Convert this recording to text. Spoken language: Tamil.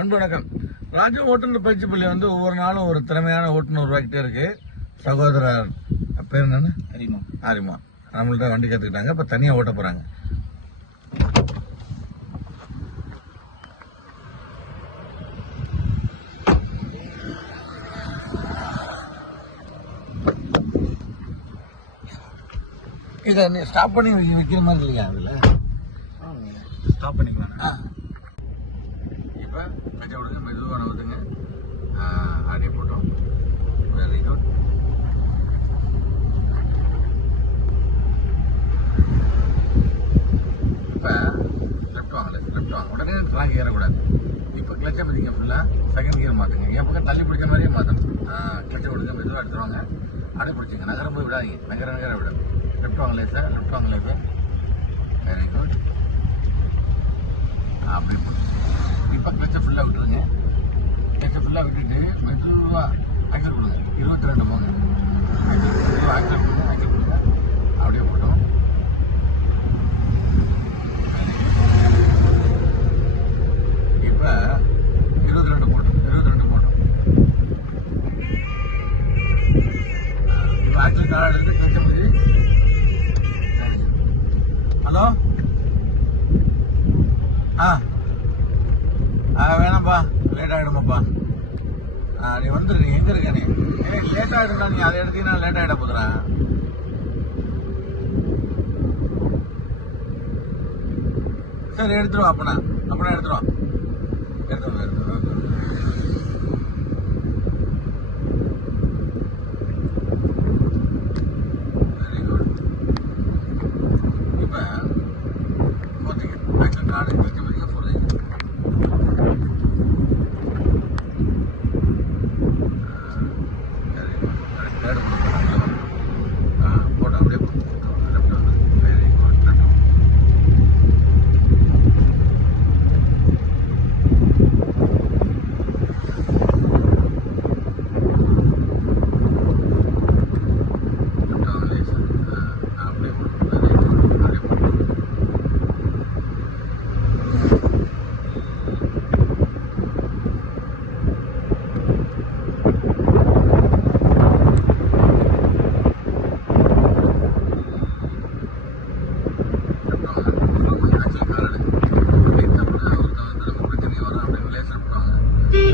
அன்பு வணக்கம். ராஜ ஓட்டுநர் பயிற்சி பள்ளி ஒவ்வொரு நாளும் ஒரு திறமையான ஓட்டுநர் உருவாக்கிட்டே இருக்கு. சகோதரர் பேர் என்னன்னு? ஆரிமா நம்மள்ட்ட வண்டி கத்துக்கிட்டாங்க. இப்ப தனியா ஓட்ட போறாங்க. இதை ஸ்டாப் பண்ணி வைக்கிற மாதிரி இல்லையா? அதுல ஸ்டாப் பண்ணிக்கலாம். இப்போ கச்சை விடுங்க, மெதுவாக நவுத்துங்க. ஆடியோ போட்டோம். Very good. இப்போ லெஃப்ட் வாங்க உடனே ட்ராக் ஏறக்கூடாது. இப்போ கிளச்சை பதிங்க ஃபுல்லாக செகண்ட் கியர் மாற்றுங்க. என் பக்கம் தள்ளி பிடிச்ச மாதிரியே மாற்றணும். கிளச்சை விடுங்க, மெதுவாக எடுத்துருவாங்க. அப்படியே பிடிச்சிங்க. நகரம் போய் விடாதீங்க. நகர விடாது. லெஃப்ட் வாங்கலே சார், வெரி குட். அப்படி இப்போ கிளச்சை ஃபுல்லாக விட்டுருங்க. கிளச்சை ஃபுல்லாக விட்டுட்டு மெதுவாக ஆக்சல் கொடுங்க. 22 போங்க. ஆக்சல் கொடுங்க. அப்படியே போட்டோம். இப்போ 22 போட்டோம். இப்போ ஆக்சல் கால எடுத்து கிளச்சை மீது. ஹலோ, வேணாம்ப்பா, லேட் ஆகிடுமாப்பா. நீ வந்துடு. நீ எங்கே இருக்க? நீ லேட் ஆகிடும்டா. நீ அதை எடுத்தீங்கன்னா லேட் ஆகிட போதுறா. சரி, எடுத்துருவா. அப்பனா எடுத்துருவா.